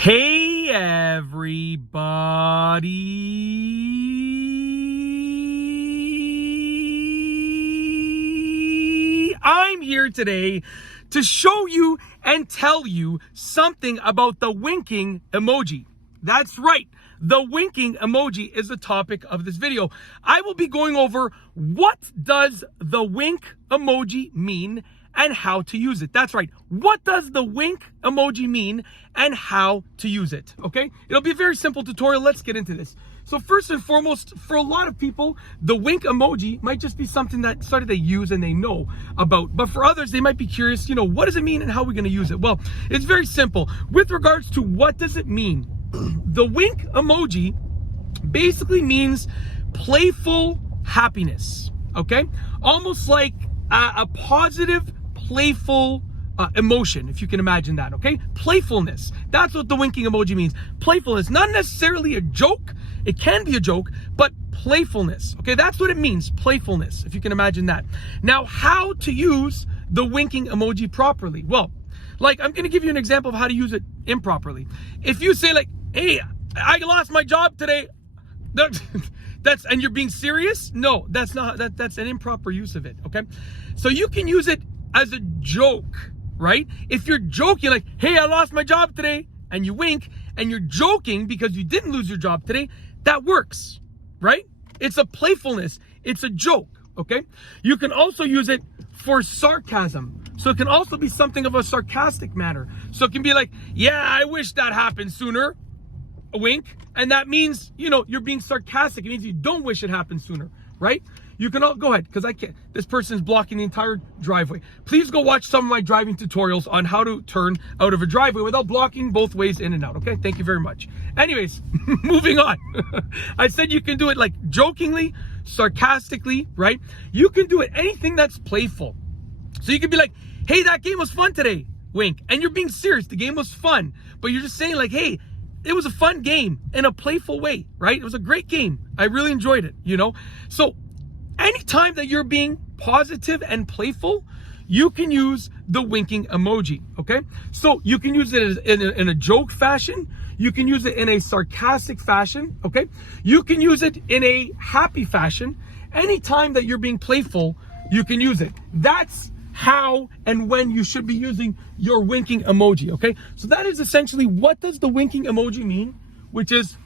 Hey everybody! I'm here today to show you and tell you something about the winking emoji. That's right. The winking emoji is the topic of this video. I will be going over what does the wink emoji mean and how to use it. That's right. What does the wink emoji mean and how to use it? Okay? It'll be a very simple tutorial. Let's get into this. So first and foremost, for a lot of people, the wink emoji might just be something that they use and they know about. But for others, they might be curious, what does it mean and how are we going to use it? Well, it's very simple. With regards to what does it mean, the wink emoji basically means playful happiness. Okay? Almost like a positive, playful emotion, if you can imagine that. Okay? Playfulness. That's what the winking emoji means. Playfulness. Not necessarily a joke. It can be a joke, but playfulness. Okay? That's what it means. Playfulness, if you can imagine that. Now, how to use the winking emoji properly? Well, like, I'm going to give you an example of how to use it improperly. If you say like, hey, I lost my job today. And you're being serious? No, that's not, that's an improper use of it, okay? So you can use it as a joke, right? If you're joking like, hey, I lost my job today, and you wink, and you're joking because you didn't lose your job today, that works, right? It's a playfulness. It's a joke, okay? You can also use it for sarcasm. So it can also be something of a sarcastic manner. So it can be like, yeah, I wish that happened sooner. A wink. And that means, you're being sarcastic. It means you don't wish it happened sooner, right? You can all go ahead, because I can't. This person is blocking the entire driveway. Please go watch some of my driving tutorials on how to turn out of a driveway without blocking both ways in and out, okay? Thank you very much. Anyways, moving on. I said you can do it like jokingly, sarcastically, right? You can do it anything that's playful. So you can be like, hey, that game was fun today, wink. And you're being serious. The game was fun. But you're just saying like, hey, it was a fun game in a playful way, right? It was a great game. I really enjoyed it, So anytime that you're being positive and playful, you can use the winking emoji, okay? So you can use it in a joke fashion. You can use it in a sarcastic fashion, okay? You can use it in a happy fashion. Anytime that you're being playful, you can use it. That's how and when you should be using your winking emoji, okay? So that is essentially what does the winking emoji mean, which is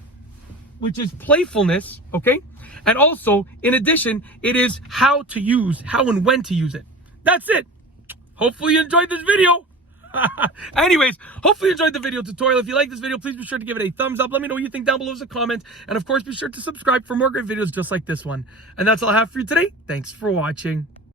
playfulness, okay? And also, in addition, it is how and when to use it. That's it. Hopefully you enjoyed this video. Anyways, hopefully you enjoyed the video tutorial. If you like this video, please be sure to give it a thumbs up. Let me know what you think down below as a comment. And of course, be sure to subscribe for more great videos just like this one. And that's all I have for you today. Thanks for watching.